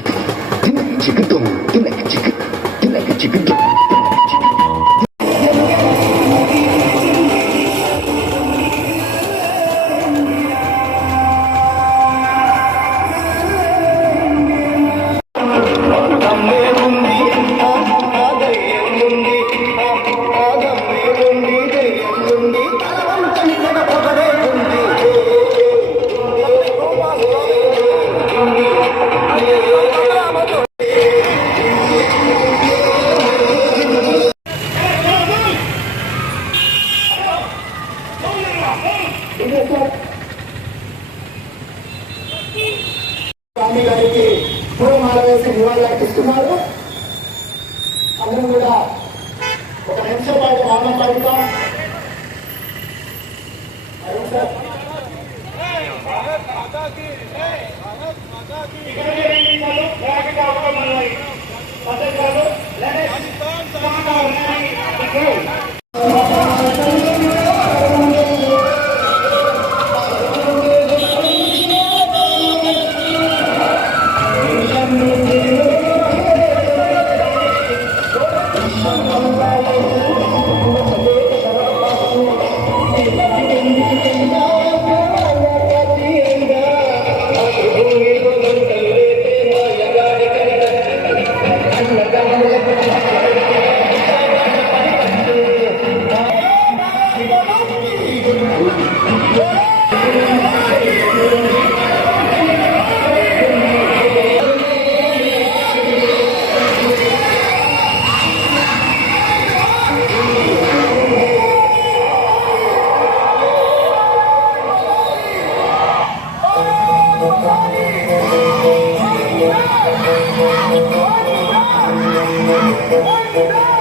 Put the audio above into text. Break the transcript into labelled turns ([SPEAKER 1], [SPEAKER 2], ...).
[SPEAKER 1] chick, dim chick, dum, dim chick. స్వామి గారికి పూలమాల వేసి నివాళులర్పిస్తున్నారు అందరం కూడా ఒక నిమిషం పాటు మౌనం పడుతాం అరుణ్
[SPEAKER 2] Amen.